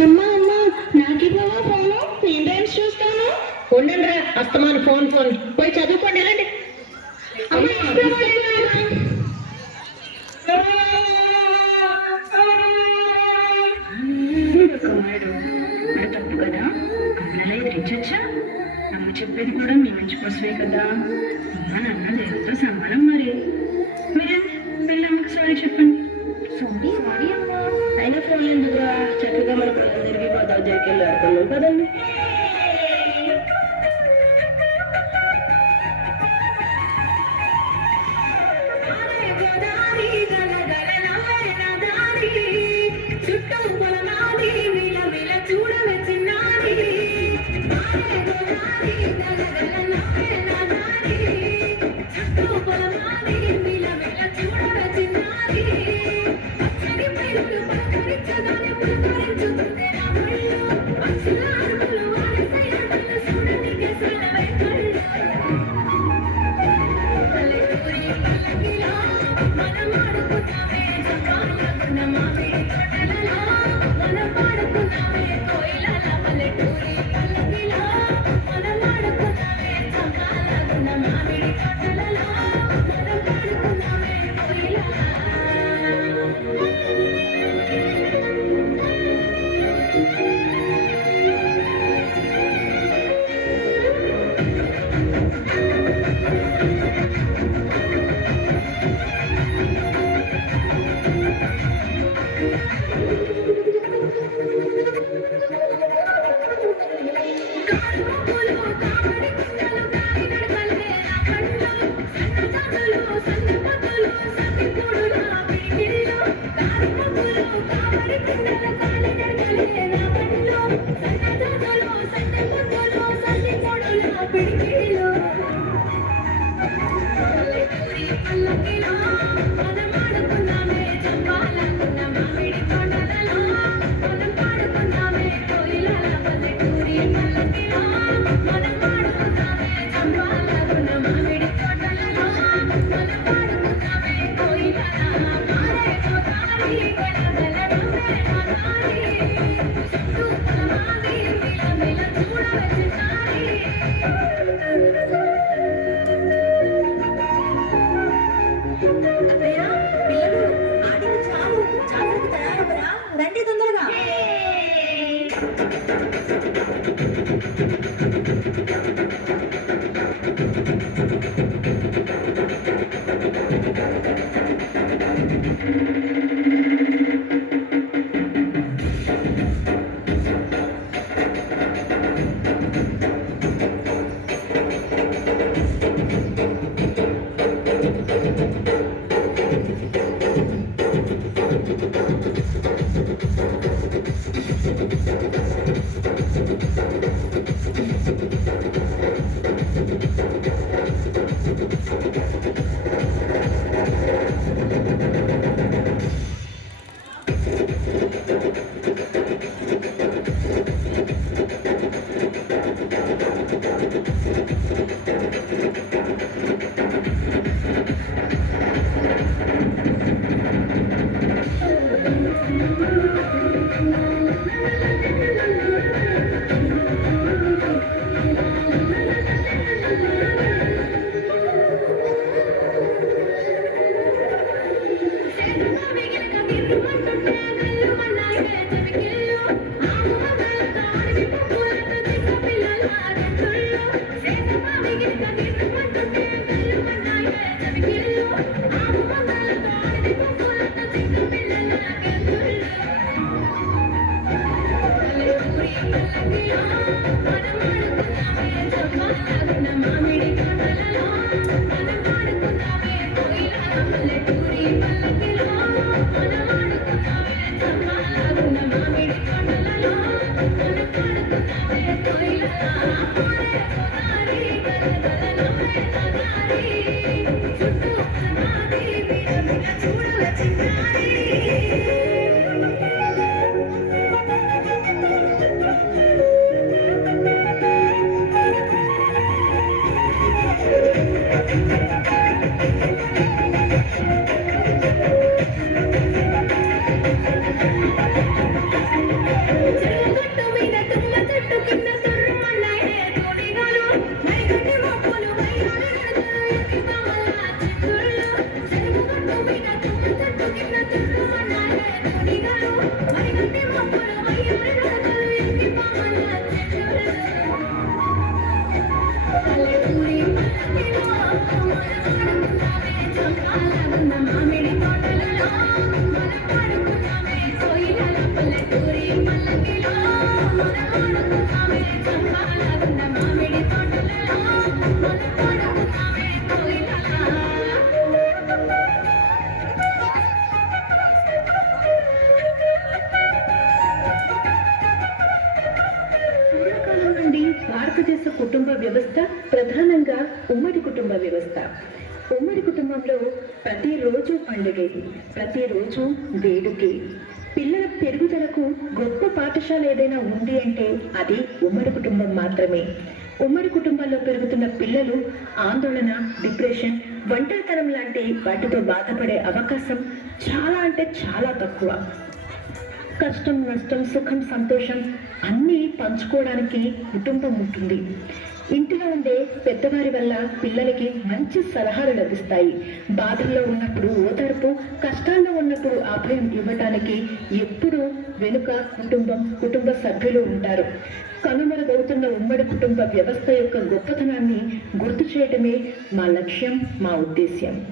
అమ్మా అమ్మా నాకు ఇవ్వవా ఫోను? నేను రైమ్స్ చూస్తాను. ఉండండిరా, అస్తమాను ఫోన్ ఫోన్ పోయి చదువుకోండి వెళ్ళండి. తప్పు కదా, అన్నలా ఎదిరించొచ్చా? అమ్మ చెప్పేది కూడా మీ మంచి కోసమే కదా. అమ్మ నాన్న దేవుడితో సమానం. మరి మీరండి పిల్లమ్మకి సారీ చెప్పండి. సారీ సారీ అమ్మా. అయినా ఫోన్ ఎందుకురా, చక్కగా మన పిల్లలు తిరిగి గోదావరి దగ్గరికి వెళ్ళి ఆడుకున్నాం కదండి. పూర్వకాలం నుండి భారతదేశ కుటుంబ వ్యవస్థ ప్రధానంగా ఉమ్మడి కుటుంబ వ్యవస్థ. ఉమ్మడి కుటుంబంలో ప్రతిరోజు పండుగే, ప్రతిరోజు వేడుకే. పిల్లల పెరుగుదలకు గొప్ప పాఠశాల ఏదైనా ఉంది అంటే అది ఉమ్మడి కుటుంబం మాత్రమే. ఉమ్మడి కుటుంబాల్లో పెరుగుతున్న పిల్లలు ఆందోళన, డిప్రెషన్, ఒంటరితనం లాంటి వాటితో బాధపడే అవకాశం చాలా అంటే చాలా తక్కువ. కష్టం, నష్టం, సుఖం, సంతోషం అన్నీ పంచుకోవడానికి కుటుంబం ఉంటుంది. ఇంటిలో ఉండే పెద్దవారి వల్ల పిల్లలకి మంచి సలహాలు లభిస్తాయి. బాధల్లో ఉన్నప్పుడు ఓదార్పు, కష్టాల్లో ఉన్నప్పుడు అభయం ఇవ్వటానికి ఎప్పుడూ వెనుక కుటుంబ సభ్యులు ఉంటారు. కనుమరుగవుతున్న ఉమ్మడి కుటుంబ వ్యవస్థ యొక్క గొప్పతనాన్ని గుర్తు చేయటమే మా లక్ష్యం, మా ఉద్దేశ్యం.